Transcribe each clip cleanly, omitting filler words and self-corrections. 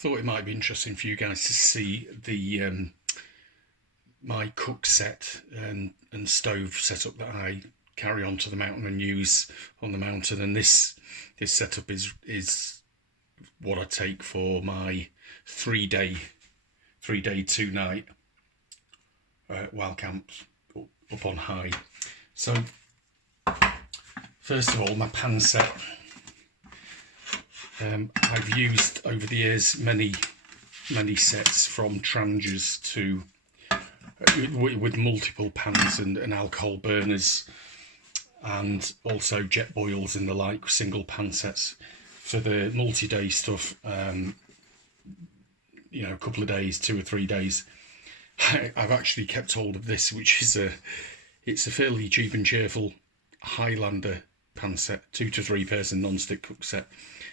thought it might be interesting for you guys to see the my COOKSET and stove setup that I carry onto the mountain and use on the mountain. And this setup is what I take for my 3-day 2-night wild camps up on high. So first of all, my pan set. I've used over the years many sets, from tranches to with multiple pans and alcohol burners, and also jet boils and the like, single pan sets. For the multi-day stuff, you know, a couple of days, 2 or 3 days, I've actually kept hold of this, which is it's a fairly cheap and cheerful Highlander pan set, 2 to 3 person non-stick cook set,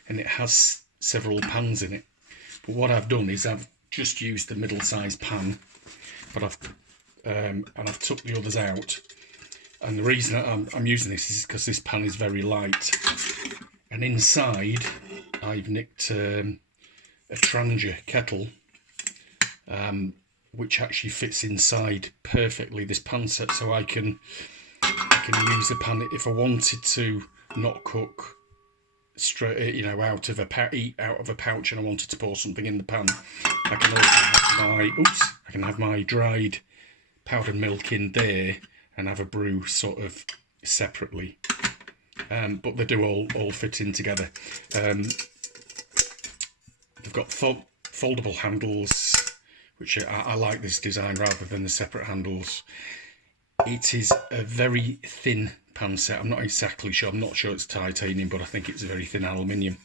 and it has several pans in it. But what I've done is I've just used the middle-sized pan, but I've took the others out. And the reason I'm using this is because this pan is very light, and inside I've nicked a Highlander kettle, which actually fits inside perfectly this pan set, so I can use the pan if I wanted to not cook straight, you know, out of a pouch, and I wanted to pour something in the pan. I can also have my dried powdered milk in there and have a brew sort of separately. But they do all fit in together. They've got foldable handles, which I like this design rather than the separate handles. It is a very thin pan set. I'm not exactly sure. I'm not sure it's titanium, but I think it's a very thin aluminium.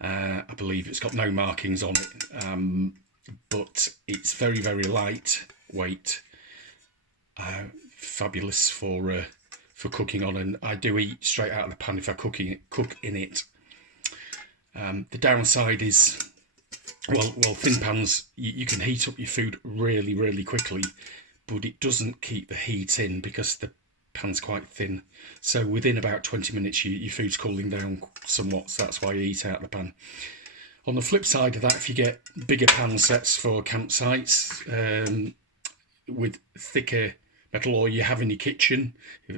I believe it's got no markings on it, but it's very, very lightweight. Fabulous for cooking on, and I do eat straight out of the pan if I cook in it. The downside is, well, thin pans, you can heat up your food really, really quickly, but it doesn't keep the heat in because the pan's quite thin. So within about 20 minutes, your food's cooling down somewhat. So that's why you eat out of the pan. On the flip side of that, if you get bigger pan sets for campsites with thicker metal, or you have in your kitchen,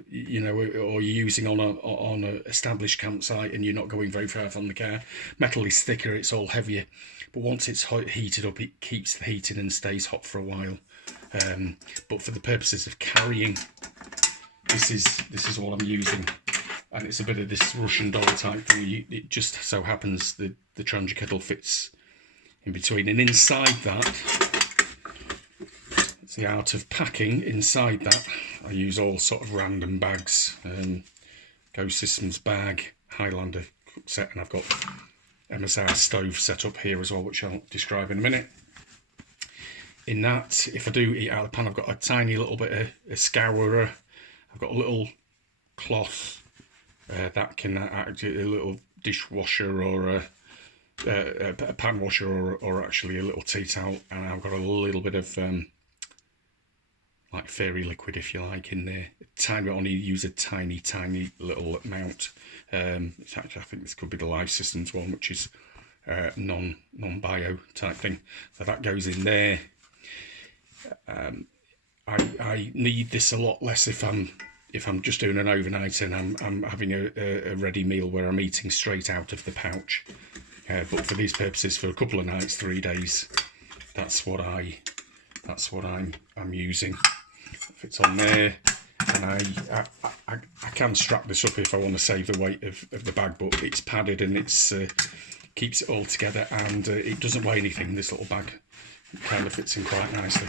you know, or you're using on a established campsite and you're not going very far from the car, metal is thicker, it's all heavier, but once it's heated up, it keeps the heat in and stays hot for a while. But for the purposes of carrying, this is what I'm using, and it's a bit of this Russian doll type thing. It just so happens the Highlander kettle fits in between, and inside that, it's the art of packing. Inside that, I use all sort of random bags. Ghost Systems bag, Highlander COOKSET, and I've got MSR stove set up here as well, which I'll describe in a minute. In that, if I do eat out of the pan, I've got a tiny little bit of a scourer. I've got a little cloth that can act a little dishwasher or a pan washer, or actually a little tea towel, and I've got a little bit of like fairy liquid, if you like, in there. I only use a tiny little amount. It's actually, I think this could be the Life Systems one, which is non-bio type thing. So that goes in there. I need this a lot less if I'm just doing an overnight and I'm having a ready meal where I'm eating straight out of the pouch. But for these purposes, for a couple of nights, 3 days, that's what I'm using. It fits on there, and I can strap this up if I want to save the weight of the bag, but it's padded and it's keeps it all together, and it doesn't weigh anything. This little bag, it kind of fits in quite nicely.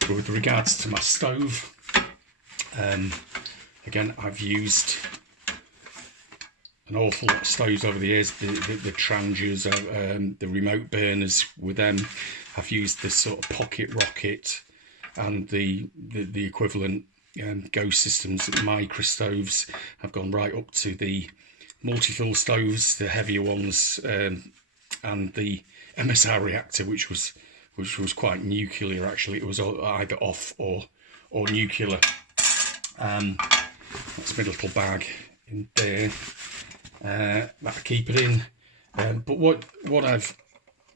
But with regards to my stove, again, I've used an awful lot of stoves over the years. The Trangiers, the remote burners with them. I've used this sort of pocket rocket and the equivalent Ghost Systems micro stoves. I've gone right up to the multi-fuel stoves, the heavier ones, and the MSR reactor, which was quite nuclear. Actually, it was either off or nuclear. That's my little bag in there. That I keep it in. But what I've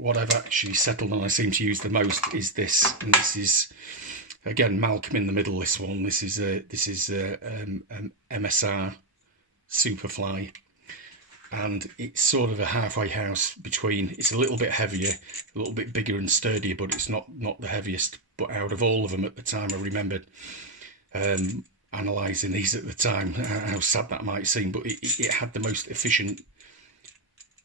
what I've actually settled on, I seem to use the most, is this, and this is again Malcolm in the middle. This one, this is MSR Superfly, and it's sort of a halfway house between. It's a little bit heavier, a little bit bigger and sturdier, but it's not the heaviest. But out of all of them at the time, I remembered analysing these at the time, how sad that might seem, but it had the most efficient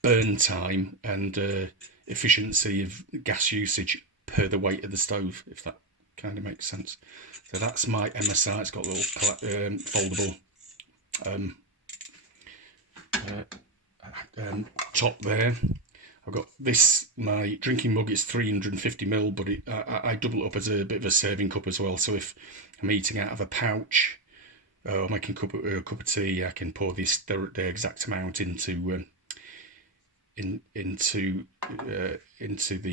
burn time and efficiency of gas usage per the weight of the stove, if that kind of makes sense. So that's my MSR. It's got a little foldable top there. I've got this, my drinking mug is 350ml, but I double it up as a bit of a serving cup as well. So if I'm eating out of a pouch or making a cup of tea, I can pour the exact amount into the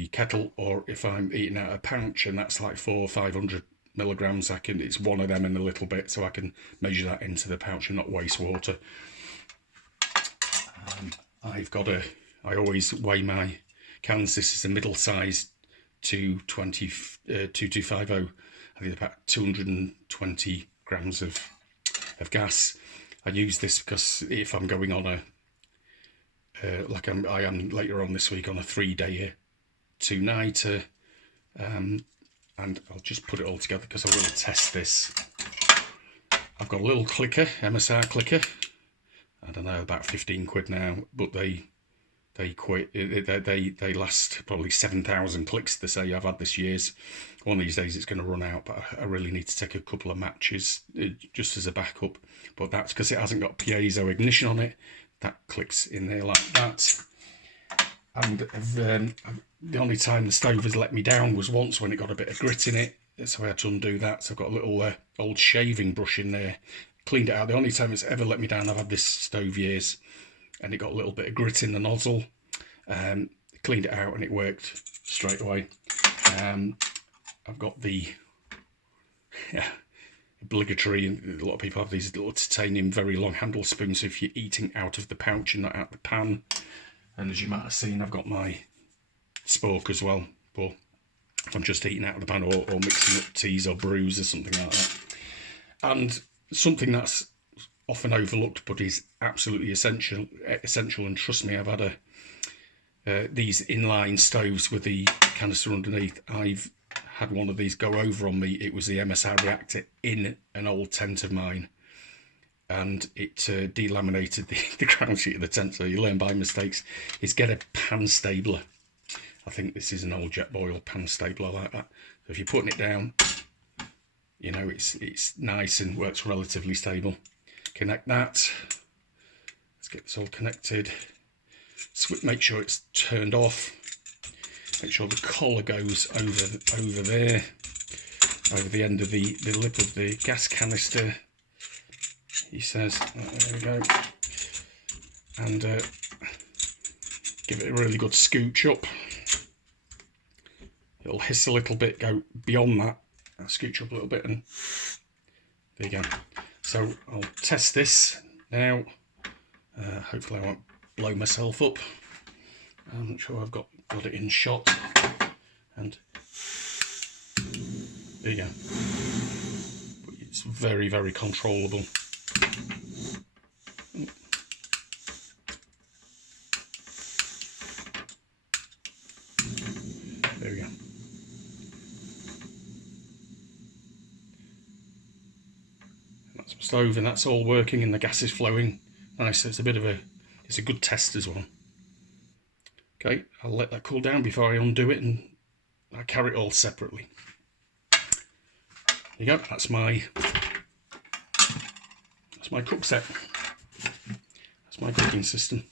kettle. Or if I'm eating out of a pouch and that's like 400 or 500 milligrams, it's one of them and a little bit, so I can measure that into the pouch and not waste water. I always weigh my cans. This is a middle-sized 2250. I think about 220 grams of gas. I use this because if I'm going on like I am later on this week on a 3-day 2-nighter, and I'll just put it all together because I will test this. I've got a little clicker, MSR clicker. I don't know, about 15 quid now, but they last probably 7,000 clicks. They say I've had this years. One of these days it's going to run out, but I really need to take a couple of matches just as a backup. But that's because it hasn't got piezo ignition on it. That clicks in there like that. And the only time the stove has let me down was once when it got a bit of grit in it, so I had to undo that. So I've got a little old shaving brush in there, cleaned it out. The only time it's ever let me down, I've had this stove years, and it got a little bit of grit in the nozzle. Cleaned it out and it worked straight away. I've got the obligatory, and a lot of people have these little titanium very long handle spoons, so if you're eating out of the pouch and not out the pan. And as you might have seen, I've got my spork as well, but if I'm just eating out of the pan or mixing up teas or brews or something like that. And something that's often overlooked but is absolutely essential, and trust me, I've had these inline stoves with the canister underneath. I've had one of these go over on me. It was the MSR reactor in an old tent of mine, and it delaminated the ground sheet of the tent. So you learn by mistakes is get a pan stabler. I think this is an old Jetboil pan stabler like that. So if you're putting it down, you know, it's nice and works relatively stable. Connect that. Let's get this all connected. Make sure it's turned off. Make sure the collar goes over there, over the end of the lip of the gas canister. He says, there we go. And give it a really good scooch up. It'll hiss a little bit, go beyond that. I'll scooch up a little bit, and there you go. So I'll test this now. Hopefully I won't blow myself up. I'm not sure I've got it in shot. And there you go. But it's very, very controllable. There we go. That's my stove, and that's all working, and the gas is flowing. Nice. So it's a good test as well. Okay, I'll let that cool down before I undo it, and I carry it all separately. There you go. That's my COOKSET. That's my cooking system.